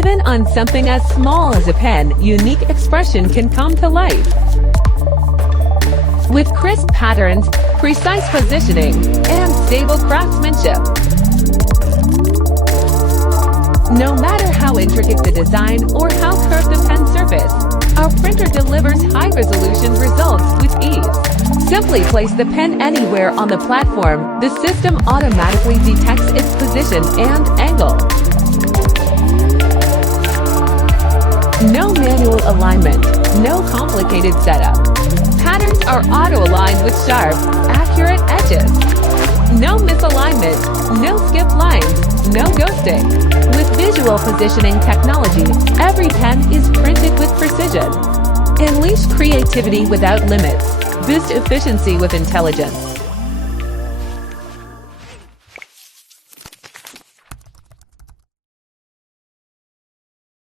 Even on something as small as a pen, unique expression can come to life. With crisp patterns, precise positioning, and stable craftsmanship. No matter how intricate the design or how curved the pen surface, our printer delivers high-resolution results with ease. Simply place the pen anywhere on the platform. The system automatically detects its position and angle. No manual alignment, no complicated setup. Patterns are auto-aligned with sharp, accurate edges. No misalignment, no skipped lines, no ghosting. With visual positioning technology, every pen is printed with precision. Unleash creativity without limits. Boost efficiency with intelligence.